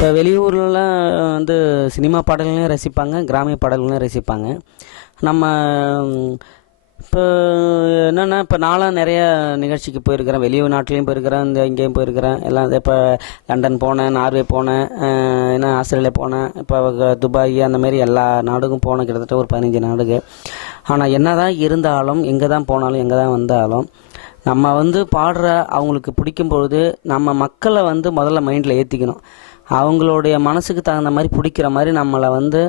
இப்போ வெளியூர்லலாம் வந்து சினிமா பாடல்களையும் ரசிப்பாங்க, கிராமிய பாடல்களையும் ரசிப்பாங்க. நம்ம இப்போ என்னென்னா, இப்போ நான்லாம் நிறைய நிகழ்ச்சிக்கு போயிருக்கிறேன், வெளியூர் நாட்டிலையும் போயிருக்கிறேன், இங்கேயும் போயிருக்கிறேன். எல்லாம் இப்போ லண்டன் போனேன், நார்வே போனேன், என்ன ஆஸ்திரேலியா போனேன், இப்போ துபாய், அந்தமாரி எல்லா நாடுக்கும் போனேன், கிட்டத்தட்ட ஒரு 15 நாடுக்கு. ஆனால் என்ன தான் இருந்தாலும், எங்கே தான் போனாலும், எங்கே தான் வந்தாலும், நம்ம வந்து பாடுற அவங்களுக்கு பிடிக்கும் பொழுது நம்ம மக்களை வந்து முதல்ல மைண்டில் ஏற்றிக்கணும். அவங்களுடைய மனசுக்கு தகுந்த மாதிரி பிடிக்கிற மாதிரி நம்மளை வந்து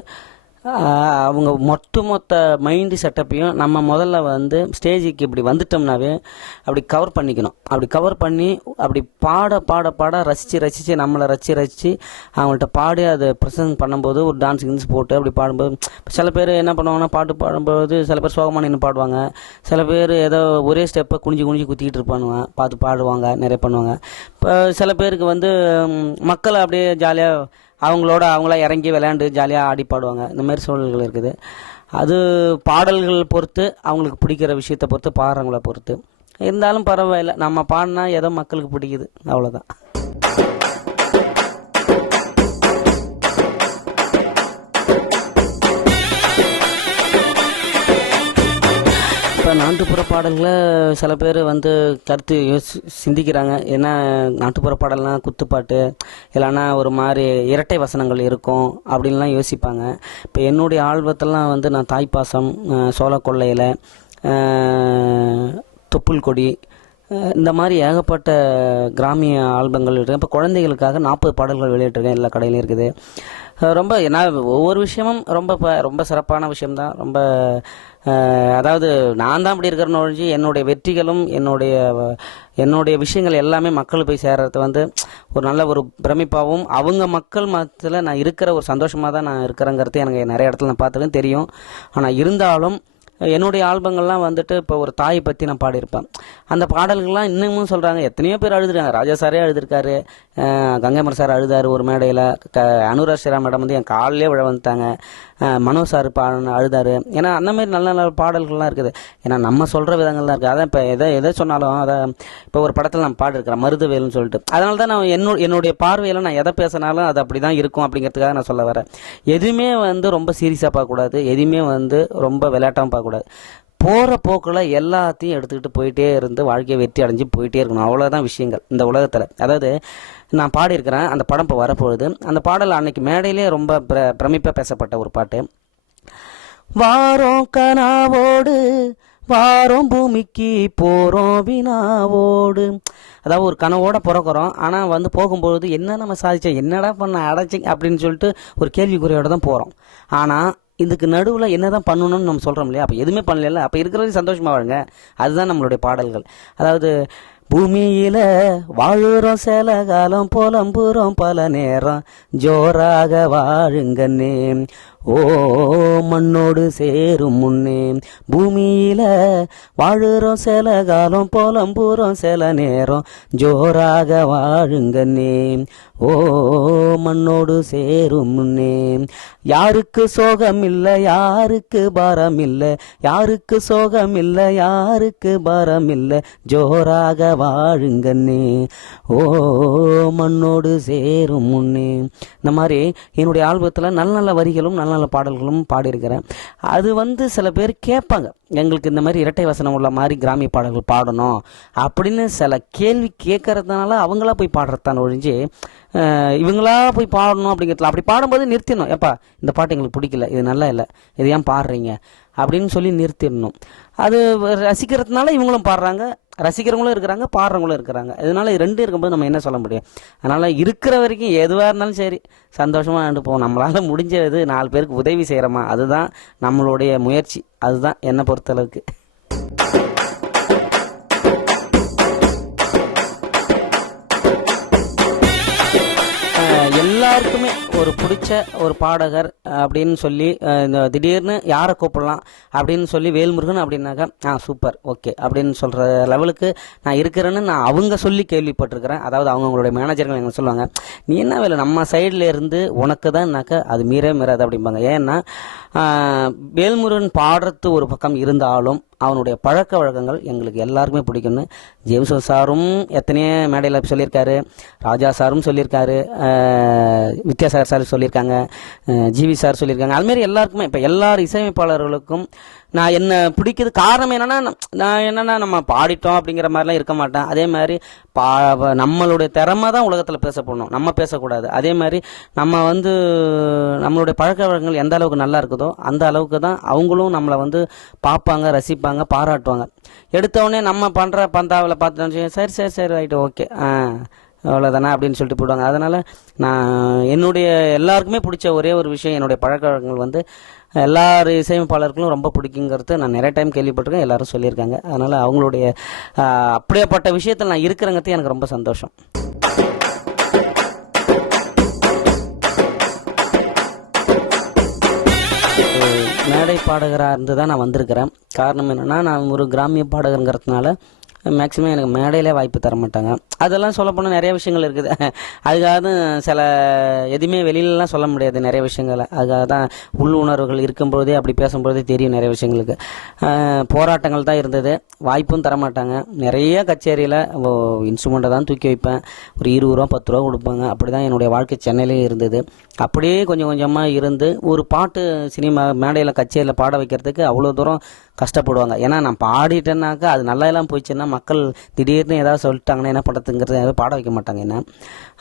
அவங்க மொத்த மைண்டு செட்டப்பையும் நம்ம முதல்ல வந்து ஸ்டேஜுக்கு இப்படி வந்துட்டோம்னாவே அப்படி கவர் பண்ணிக்கணும். அப்படி கவர் பண்ணி அப்படி பாட ரசித்து நம்மளை ரசித்து அவங்கள்ட்ட பாடி அதை ப்ரெசன்ட் பண்ணும்போது ஒரு டான்ஸ் கின்ஸ் போட்டு அப்படி பாடும்போது, சில பேர் என்ன பண்ணுவாங்கன்னா, பாட்டு பாடும்போது சில பேர் சோகமாக நின்று பாடுவாங்க, சில பேர் ஏதோ ஒரே ஸ்டெப்பை குனிஞ்சு குத்திக்கிட்டு இருப்பானுங்க, பார்த்து பாடுவாங்க, நிறைய பண்ணுவாங்க. இப்போ சில பேருக்கு வந்து மக்களை அப்படியே ஜாலியாக அவங்களா இறங்கி விளையாண்டு ஜாலியாக ஆடி பாடுவாங்க. இந்த மாதிரி சூழல்கள் இருக்குது. அது பாடல்கள் பொறுத்து, அவங்களுக்கு பிடிக்கிற விஷயத்தை பொறுத்து, பாடுறவங்கள பொறுத்து. இருந்தாலும் பரவாயில்லை, நம்ம பாடினா ஏதோ மக்களுக்கு பிடிக்குது, அவ்வளோதான். இப்போ நாட்டுப்புற பாடல்களை சில பேர் வந்து கருத்து சிந்திக்கிறாங்க. ஏன்னா நாட்டுப்புற பாடல்னால் குத்துப்பாட்டு, இல்லைன்னா ஒரு மாதிரி இரட்டை வசனங்கள் இருக்கும் அப்படின்லாம் யோசிப்பாங்க. இப்போ என்னுடைய ஆல்பத்தெல்லாம் வந்து நான் தாய்ப்பாசம், சோளக்கொல்லையில், தொப்புள் கொடி, இந்த மாதிரி ஏகப்பட்ட கிராமிய ஆல்பங்கள் இருக்குது. இப்போ குழந்தைகளுக்காக 40 பாடல்கள் வெளியிட்டிருக்கேன், எல்லா கடையிலையும் இருக்குது. ரொம்ப நான் ஒவ்வொரு விஷயமும் ரொம்ப சிறப்பான விஷயம்தான். ரொம்ப அதாவது நான் தான் அப்படி இருக்கிறேன்னு ஒழிஞ்சு என்னுடைய வெற்றிகளும் என்னுடைய விஷயங்கள் எல்லாமே மக்கள் போய் சேர்றது வந்து ஒரு நல்ல ஒரு பிரமிப்பாகவும், அவங்க மக்கள் மத்தியில் நான் இருக்கிற ஒரு சந்தோஷமாக தான் நான் இருக்கிறேங்கிறது எனக்கு நிறைய இடத்துல நான் பார்த்துக்கேன், தெரியும். ஆனால் இருந்தாலும் என்னுடைய ஆல்பங்கள்லாம் வந்துட்டு இப்போ ஒரு தாயை பற்றி நான் பாடியிருப்பேன். அந்த பாடல்கள்லாம் இன்னமும் சொல்கிறாங்க. எத்தனையோ பேர் அழுதுருக்காங்க. ராஜா சாரே அழுதுருக்காரு, கங்கைமர் சார் அழுதார் ஒரு மேடையில், அனுராக் ஸ்ரீராம் மேடம் வந்து என் காலிலே விழ வந்துட்டாங்க, மனோஜ் சார் அழுதார். ஏன்னா அந்தமாரி நல்ல நல்ல பாடல்கள்லாம் இருக்குது. ஏன்னா நம்ம சொல்கிற விதங்கள் தான் இருக்குது. அதான் இப்போ எதை சொன்னாலும் அதை இப்போ ஒரு படத்தில் நான் பாடிருக்கிறேன், மருதுவேல்னு சொல்லிட்டு. அதனால தான் நான் என்னுடைய பார்வையில் நான் எதை பேசினாலும் அது அப்படி தான் இருக்கும் அப்படிங்கிறதுக்காக நான் சொல்ல வரேன். எதுவுமே வந்து ரொம்ப சீரியஸாக பார்க்கக்கூடாது, எதுவுமே வந்து ரொம்ப விளையாட்டாகவும் பார்க்கக்கூடாது. போகிற போக்கில் எல்லாத்தையும் எடுத்துக்கிட்டு போயிட்டே இருந்து வாழ்க்கையை வெற்றி அடைஞ்சு போயிட்டே இருக்கணும். அவ்வளோதான் விஷயங்கள் இந்த உலகத்தில். அதாவது நான் பாடியிருக்கிறேன், அந்த படம் இப்போ வரப்போகுது. அந்த பாடல் அன்னைக்கு மேடையிலே ரொம்ப பிரமிப்பாக பேசப்பட்ட ஒரு பாட்டு. வாரோம் கனாவோடு வாரோம் பூமிக்கு போகிறோம் வினாவோடு. அதாவது ஒரு கனவோட பிறக்கிறோம், ஆனால் வந்து போகும்பொழுது என்ன நம்ம சாதிச்சோம், என்னடா பண்ண அடைச்சிங்க அப்படின்னு சொல்லிட்டு ஒரு கேள்விக்குறையோட தான் போகிறோம். ஆனால் இதுக்கு நடுவில் என்ன தான் பண்ணணும்னு நம்ம சொல்கிறோம் இல்லையா? அப்போ எதுவுமே பண்ணல, அப்போ இருக்கிறது சந்தோஷமாக வாழுங்க. அதுதான் நம்மளுடைய பாடல்கள். அதாவது பூமியில வாழுறோம் சில காலம், புலம்புறோம் பல நேரம், ஜோராக வாழுங்கன்னே ஓ மண்ணோடு சேரும் முன்னே. பூமியில வாழுறோம் சில காலம், புலம்புறோம் சில நேரம், ஜோராக வாழுங்கன்னே ஓ மண்ணோடு சேரும் முன்னே. யாருக்கு சோகம் இல்லை, யாருக்கு பாரம் இல்லை, யாருக்கு சோகம் இல்லை, யாருக்கு பாரம் இல்லை, ஜோராக வாழுங்கன்னே ஓ மண்ணோடு சேரும் முன்னே. இந்த மாதிரி என்னுடைய ஆல்பத்தில் நல்ல நல்ல வரிகளும் நல்ல நல்ல பாடல்களும் பாடியிருக்கிறேன். அது வந்து சில பேர் கேட்பாங்க, எங்களுக்கு இந்த மாதிரி இரட்டை வசனம் உள்ள மாதிரி கிராமிய பாடல்கள் பாடணும் அப்படின்னு சில கேள்வி கேட்கறதுனால அவங்களா போய் பாடுறதான ஒழிஞ்சு இவங்களா போய் பாடணும் அப்படிங்கிறதுல. அப்படி பாடும்போது நிறுத்திடணும். எப்பா இந்த பாட்டு எங்களுக்கு பிடிக்கல, இது நல்லா இல்லை, இது ஏன் பாடுறீங்க அப்படின்னு சொல்லி நிறுத்திடணும். அது ரசிக்கிறதுனால இவங்களும் பாடுறாங்க, ரசிக்கிறவங்களும் இருக்கிறாங்க, பாடுறவங்களும் இருக்கிறாங்க. இதனால ரெண்டும் இருக்கும்போது நம்ம என்ன சொல்ல முடியும்? அதனால் இருக்கிற வரைக்கும் எதுவாக இருந்தாலும் சரி சந்தோஷமாக அனுப்புவோம். நம்மளால் முடிஞ்சது 4 பேருக்கு உதவி செய்கிறோமா, அதுதான் நம்மளுடைய முயற்சி. அதுதான் என்னை பொறுத்தளவுக்கு. எல்லாருக்குமே ஒரு பிடிச்ச ஒரு பாடகர் அப்படின்னு சொல்லி இந்த திடீர்னு யாரை கூப்பிடலாம் அப்படின்னு சொல்லி வேல்முருகன் அப்படின்னாக்கா சூப்பர் ஓகே அப்படின்னு சொல்கிற லெவலுக்கு நான் இருக்கிறேன்னு நான் அவங்க சொல்லி கேள்விப்பட்டிருக்கிறேன். அதாவது அவங்களுடைய மேனேஜர்கள் எங்களுக்கு சொல்லுவாங்க, நீ என்ன வேலை நம்ம சைடில் இருந்து உனக்கு தான்னாக்கா அது மீறாது அப்படிம்பாங்க. ஏன்னா வேல்முருகன் பாடுறது ஒரு பக்கம் இருந்தாலும் அவனுடைய பழக்க வழக்கங்கள் எங்களுக்கு எல்லாருக்குமே பிடிக்கும்னு ஜேம்ஸ் சாரும் எத்தனையோ மேடையில் சொல்லியிருக்காரு, ராஜா சாரும் சொல்லியிருக்காரு, வித்யாசாகர் சார் சொல்லியிருக்காங்க, ஜிவி சார் சொல்லியிருக்காங்க. அதுமாரி எல்லாருக்குமே இப்போ எல்லார் இசையமைப்பாளர்களுக்கும் நான் என்ன பிடிக்கிறது காரணம் என்னென்னா, நான் என்னென்னா நம்ம பாடிட்டோம் அப்படிங்கிற மாதிரிலாம் இருக்க மாட்டேன். அதே மாதிரி நம்மளுடைய திறமை தான் உலகத்தில் பேசப்படணும், நம்ம பேசக்கூடாது. அதே மாதிரி நம்ம வந்து நம்மளுடைய பழக்க வழக்கங்கள் எந்த அளவுக்கு நல்லா இருக்குதோ அந்த அளவுக்கு தான் அவங்களும் நம்மளை வந்து பார்ப்பாங்க, ரசிப்பாங்க, பாராட்டுவாங்க. எடுத்தவுடனே நம்ம பண்ணுற பந்தாவில் பார்த்துட்டோம், சரி சரி சரி ரைட்டு ஓகே அவ்வளோதானே அப்படின்னு சொல்லிட்டு போயிடுவாங்க. அதனால் நான் என்னுடைய எல்லாருக்குமே பிடிச்ச ஒரே ஒரு விஷயம், என்னுடைய பழக்க வழக்கங்கள் வந்து எல்லார் இசையமைப்பாளர்களும் ரொம்ப பிடிக்குங்கிறது நான் நிறைய டைம் கேள்விப்பட்டிருக்கேன், எல்லாரும் சொல்லியிருக்காங்க. அதனால் அவங்களுடைய அப்படியேப்பட்ட விஷயத்தில் நான் இருக்கிறங்கிறது எனக்கு ரொம்ப சந்தோஷம். மேடை பாடகராக இருந்து தான் நான் வந்திருக்கிறேன். காரணம் என்னென்னா, நான் ஒரு கிராமிய பாடகருங்கிறதுனால மேக்ஸிமம் எனக்கு மேடையிலே வாய்ப்பு தர மாட்டாங்க. அதெல்லாம் சொல்லப்போனால் நிறைய விஷயங்கள் இருக்குது. அதுக்காக தான் சில எதுவுமே வெளியிலலாம் சொல்ல முடியாது நிறைய விஷயங்களை. அதுக்காக தான் உள் உணர்வுகள் இருக்கும்போதே அப்படி பேசும்போதே தெரியும் நிறைய விஷயங்களுக்கு. போராட்டங்கள் தான் இருந்தது, வாய்ப்பும் தரமாட்டாங்க. நிறைய கச்சேரியில் இன்ஸ்ட்ருமெண்ட்டை தான் தூக்கி வைப்பேன், ஒரு 20 ரூபா 10 ரூபா கொடுப்பாங்க. அப்படி தான் என்னுடைய வாழ்க்கை சென்னையிலே இருந்தது. அப்படியே கொஞ்சம் கொஞ்சமாக இருந்து ஒரு பாட்டு சினிமா மேடையில் கச்சேரியில் பாட வைக்கிறதுக்கு அவ்வளோ தூரம் கஷ்டப்படுவாங்க. ஏன்னா நான் பாடிட்டேன்னாக்கா அது நல்லா எல்லாம் போயிடுச்சுன்னா மக்கள் திடீர்னு ஏதாவது சொல்லிட்டாங்கன்னா என்ன பண்ணுறதுங்கிறது பாட வைக்க மாட்டாங்க என்ன.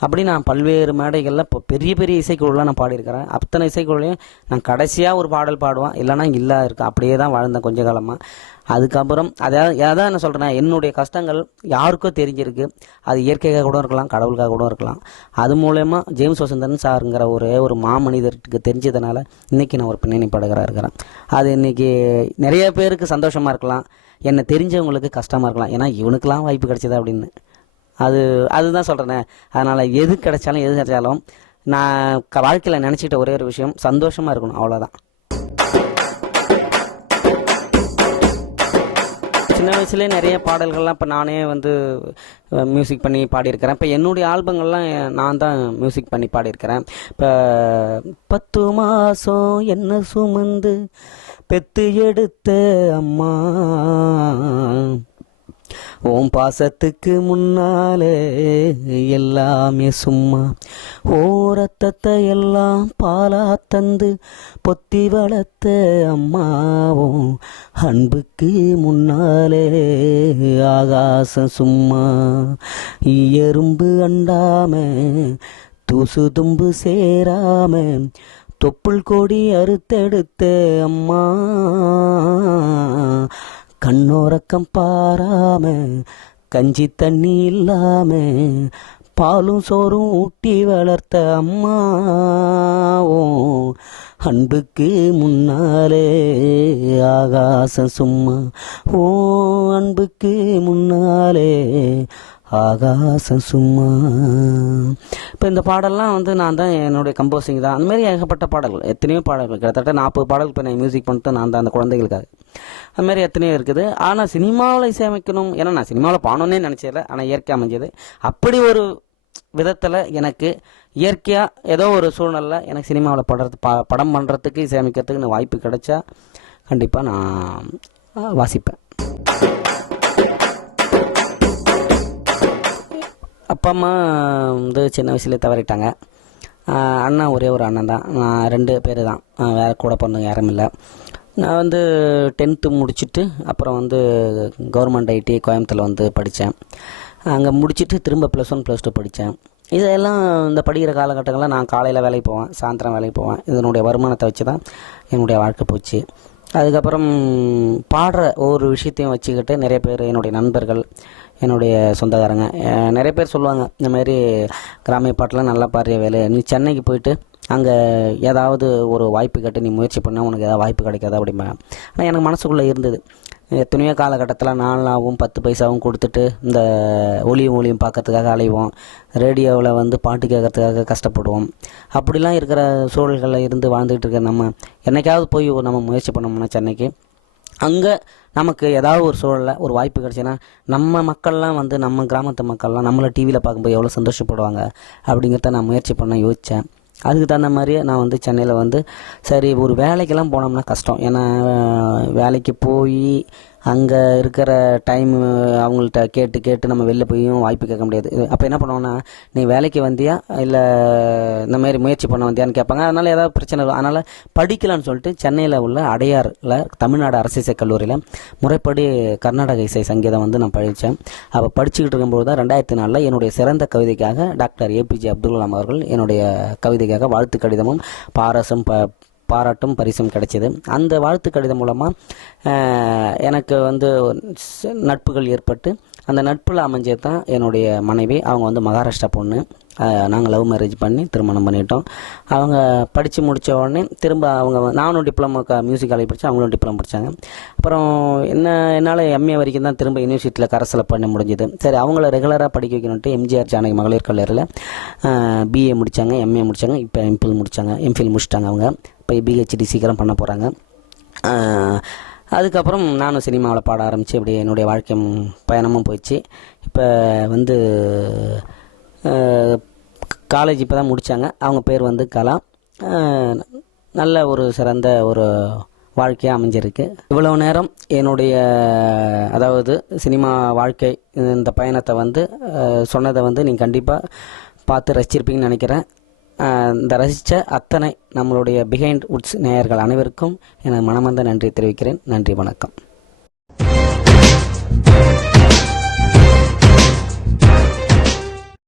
அப்படி நான் பல்வேறு மேடைகளில் இப்போ பெரிய பெரிய இசைக்குழுலாம் நான் பாடியிருக்கிறேன். அத்தனை இசைக்குழுலையும் நான் கடைசியாக ஒரு பாடல் பாடுவேன், இல்லைனா இல்லை இருக்கேன். அப்படியே தான் வாழ்ந்தேன் கொஞ்ச காலமாக. அதுக்கப்புறம் அதான் என்ன சொல்கிறேன்னா, என்னுடைய கஷ்டங்கள் யாருக்கோ தெரிஞ்சிருக்கு. அது இயற்கையாக கூட இருக்கலாம், கடவுளுக்காக கூட இருக்கலாம். அது மூலயமா ஜேம்ஸ் வசந்தன் சாருங்கிற ஒரு மாமனிதருக்கு தெரிஞ்சதுனால இன்றைக்கி நான் ஒரு பின்னணி பாடகராக இருக்கிறேன். அது இன்றைக்கி நிறைய பேருக்கு சந்தோஷமாக இருக்கலாம், என்னை தெரிஞ்சவங்களுக்கு கஷ்டமாக இருக்கலாம். ஏன்னா இவனுக்கெல்லாம் வாய்ப்பு கிடைச்சதா அப்படின்னு. அதுதான் சொல்கிறேனே. அதனால் எது கிடைச்சாலும் நான் வாழ்க்கையில் நினச்சிக்கிட்ட ஒரே ஒரு விஷயம், சந்தோஷமாக இருக்கணும், அவ்வளோதான். சின்ன வயசுலேயே நிறைய பாடல்கள்லாம் இப்போ நானே வந்து மியூசிக் பண்ணி பாடியிருக்கிறேன். இப்போ என்னுடைய ஆல்பங்கள்லாம் நான் தான் மியூசிக் பண்ணி பாடியிருக்கிறேன். இப்போ 10 மாதம் என்ன சுமந்து பெத்து எடுத்த அம்மா, ஓம் பாசத்துக்கு முன்னாலே எல்லாமே சும்மா, ஓ ரத்தத்தை எல்லாம் பாலா தந்து பொத்தி வளர்த்த அம்மாவும் அன்புக்கு முன்னாலே ஆகாசம் சும்மா, எறும்பு அண்டாம தூசு தும்பு சேராம தொப்புள் கொடி அறுத்தெடுத்த அம்மா, கண்ணோரக்கம் பாராம கஞ்சி தண்ணி இல்லாம பாலும் சோறும் ஊட்டி வளர்த்த அம்மாவோ அன்புக்கு முன்னாலே ஆகாசம் சும்மா, ஓ அன்புக்கு முன்னாலே ஆகாசம் சும்மா. இப்போ இந்த பாடல்லாம் வந்து நான் தான் என்னுடைய கம்போசிங் தான். அந்தமாரி ஏகப்பட்ட பாடல்கள், எத்தனையோ பாடல்கள், கிட்டத்தட்ட 40 பாடல்கள் இப்போ நான் மியூசிக் பண்ணிட்டு நான் தான் அந்த குழந்தைகளுக்காக. அதுமாரி எத்தனையோ இருக்குது. ஆனால் சினிமாவில் இசையமைக்கணும், ஏன்னா நான் சினிமாவில் பாடணுன்னே நினச்சதில்ல, ஆனால் இயற்கை அமைஞ்சது. அப்படி ஒரு விதத்தில் எனக்கு இயற்கையாக ஏதோ ஒரு சூழ்நிலை எனக்கு சினிமாவில் படம் பண்ணுறதுக்கு இசையமைக்கிறதுக்கு வாய்ப்பு கிடைச்சா கண்டிப்பாக நான் வாசிப்பேன். அப்பா அம்மா வந்து சின்ன வயசுலேயே தவறிட்டாங்க. அண்ணா ஒரே ஒரு அண்ணன் தான், நான் 2 பேர் தான், வேறு கூட பிறந்தவங்க யாரும் இல்லை. நான் வந்து 10th முடிச்சுட்டு அப்புறம் வந்து கவர்மெண்ட் ஐடி கோயம்புத்தூரில் வந்து படித்தேன். அங்கே முடிச்சுட்டு திரும்ப +1 +2 படித்தேன். இதெல்லாம் இந்த படிக்கிற காலகட்டங்களில் நான் காலையில் வேலைக்கு போவேன், சாயந்தரம் வேலைக்கு போவேன். இதனுடைய வருமானத்தை வச்சு தான் என்னுடைய வாழ்க்கை போச்சு. அதுக்கப்புறம் பாடுற ஒவ்வொரு விஷயத்தையும் வச்சுக்கிட்டு நிறைய பேர், என்னுடைய நண்பர்கள், என்னுடைய சொந்தக்காரங்க நிறைய பேர் சொல்லுவாங்க, இந்தமாரி கிராமிய பாட்டெலாம் நல்லா பாடுற வேலை, நீ சென்னைக்கு போயிட்டு அங்கே ஏதாவது ஒரு வாய்ப்பு கேட்டு நீ முயற்சி பண்ணால் உனக்கு ஏதாவது வாய்ப்பு கிடைக்காது அப்படிம்பாங்க. ஆனால் எனக்கு மனசுக்குள்ளே இருந்தது. எத்தனையோ காலகட்டத்தில் 4 10 பைசாவும் கொடுத்துட்டு இந்த ஒளியும் பார்க்கறதுக்காக அலைவோம், ரேடியோவில் வந்து பாட்டு கேட்கறதுக்காக கஷ்டப்படுவோம். அப்படிலாம் இருக்கிற சூழல்களில் இருந்து வாழ்ந்துக்கிட்டு இருக்க நம்ம என்னைக்காவது போய் நம்ம முயற்சி பண்ணோம்னா சென்னைக்கு, அங்கே நமக்கு ஏதாவது ஒரு சூழலில் ஒரு வாய்ப்பு கிடச்சின்னா நம்ம மக்கள்லாம் வந்து நம்ம கிராமத்து மக்கள்லாம் நம்மளை டிவியில் பார்க்கும்போது எவ்வளோ சந்தோஷப்படுவாங்க அப்படிங்கிறத நான் முயற்சி பண்ண யோசித்தேன். அதுக்கு தகுந்த மாதிரியே நான் வந்து சென்னையில் வந்து சரி ஒரு வேலைக்கெல்லாம் போனோம்னா கஷ்டம். ஏன்னா வேலைக்கு போய் அங்கே இருக்கிற டைம் அவங்கள்ட்ட கேட்டு கேட்டு நம்ம வெளில போயும் வாய்ப்பு கேட்க முடியாது. அப்போ என்ன பண்ணுவோன்னா, நீ வேலைக்கு வந்தியா இல்லை இந்த மாதிரி முயற்சி பண்ண வந்தியான்னு கேட்பாங்க. அதனால் ஏதாவது பிரச்சனை இருக்கும். அதனால் படிக்கலான்னு சொல்லிட்டு சென்னையில் உள்ள அடையாரில் தமிழ்நாடு அரசு இசை கல்லூரியில் முறைப்படி கர்நாடக இசை சங்கீதம் வந்து நான் படித்தேன். அப்போ படிச்சுக்கிட்டு இருக்கும்போது தான் 2004 என்னுடைய சிறந்த கவிதைக்காக டாக்டர் ஏபிஜே அப்துல் கலாம் அவர்கள் என்னுடைய கவிதைக்காக வாழ்த்து கடிதமும் பாராட்டும் பரிசும் கிடைச்சிது. அந்த வாழ்த்து கடிதம் மூலமாக எனக்கு வந்து நட்புகள் ஏற்பட்டு அந்த நட்பில் அமைஞ்சது தான் என்னுடைய மனைவி. அவங்க வந்து மகாராஷ்டிரா பொண்ணு. நாங்கள் லவ் மேரேஜ் பண்ணி திருமணம் பண்ணிட்டோம். அவங்க படித்து முடித்த உடனே திரும்ப நானும் டிப்ளமோ மியூசிக் காலேஜ் படித்தேன், அவங்களும் டிப்ளமோ படித்தாங்க. அப்புறம் என்னால் எம்ஏ வரைக்கும் தான் திரும்ப யூனிவர்சிட்டியில் கரஸில் பண்ண முடிஞ்சுது. சரி, அவங்கள ரெகுலராக படிக்க வைக்கணுன்ட்டு எம்ஜிஆர் ஜானகி மகளிர் கல்லூரியில் பிஏ முடித்தாங்க, எம்ஏ முடித்தாங்க, இப்போ எம்ஃபில் முடிச்சிட்டாங்க. அவங்க இப்போ பிஹெச்டி சீக்கிரம் பண்ண போகிறாங்க. அதுக்கப்புறம் நானும் சினிமாவில் பாட ஆரம்பித்து இப்படி என்னுடைய வாழ்க்கை பயணமும் போயிடுச்சு. இப்போ வந்து காலேஜ் இப்போ தான் முடித்தாங்க. அவங்க பேர் வந்து கலா. நல்ல ஒரு சிறந்த ஒரு வாழ்க்கையாக அமைஞ்சிருக்கு. இவ்வளோ நேரம் என்னுடைய அதாவது சினிமா வாழ்க்கை இந்த பயணத்தை வந்து சொன்னதை வந்து நீங்கள் கண்டிப்பாக பார்த்து ரசிச்சிருப்பீங்கன்னு நினைக்கிறேன். இந்த ரசித்த அத்தனை நம்மளுடைய பிஹைண்ட் உட்ஸ் நேயர்கள் அனைவருக்கும் எனது மனமார்ந்த நன்றி தெரிவிக்கிறேன். நன்றி, வணக்கம்.